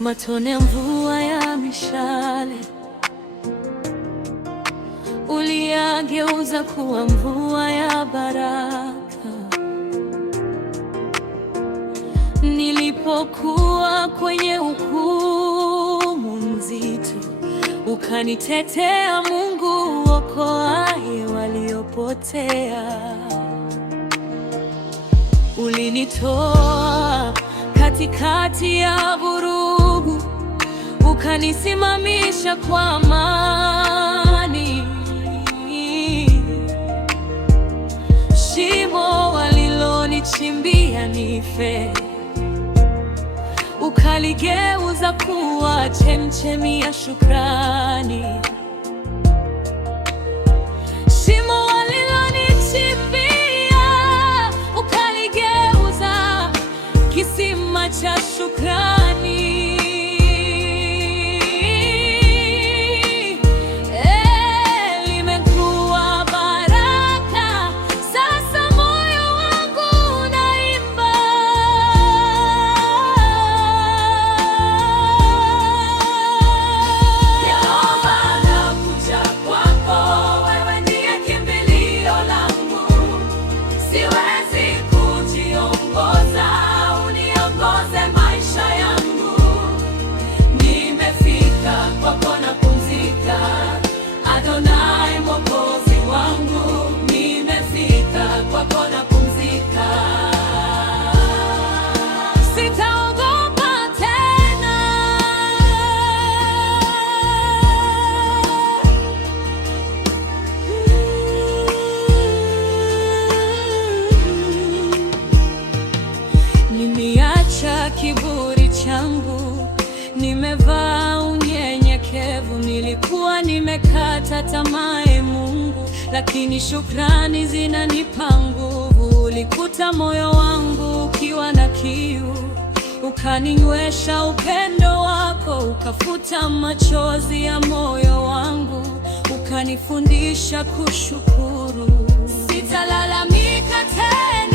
Matone mvua ya mishale uliyageuza kuwa mvua ya baraka. Nilipokuwa kwenye hukumu nzito, ukanitetea, Mungu uokoaye waliopotea. Ulinitoa katikati ya vurugu, ukanisimamisha kwa amani. Shimo walilonichimbia nife, ukaligeuza kuwa chemchemi ya shukrani. Shimo walilonichimbia, ukaligeuza kisima cha shukrani. Limekuwa baraka, sasa moyo wangu unaimba. Yehova, nakuja kwako, wewe ndiye kimbilio langu. Siwezi kujiongoza, uniongoze maisha yangu. Nimefika kwako napumzika, Adonai Mwokozi wangu. Nimefika kwako napumzika, sitaogopa tena. Nimeacha kiburi changu, nimevaa unyenyekevu. Nilikuwa nimekata tamaa, Mungu, lakini shukrani zinanipa nguvu. Ulikuta moyo wangu ukiwa na kiu, ukaninywesha upendo wako, ukafuta machozi ya moyo wangu, ukanifundisha kushukuru. Sitalalamika tena.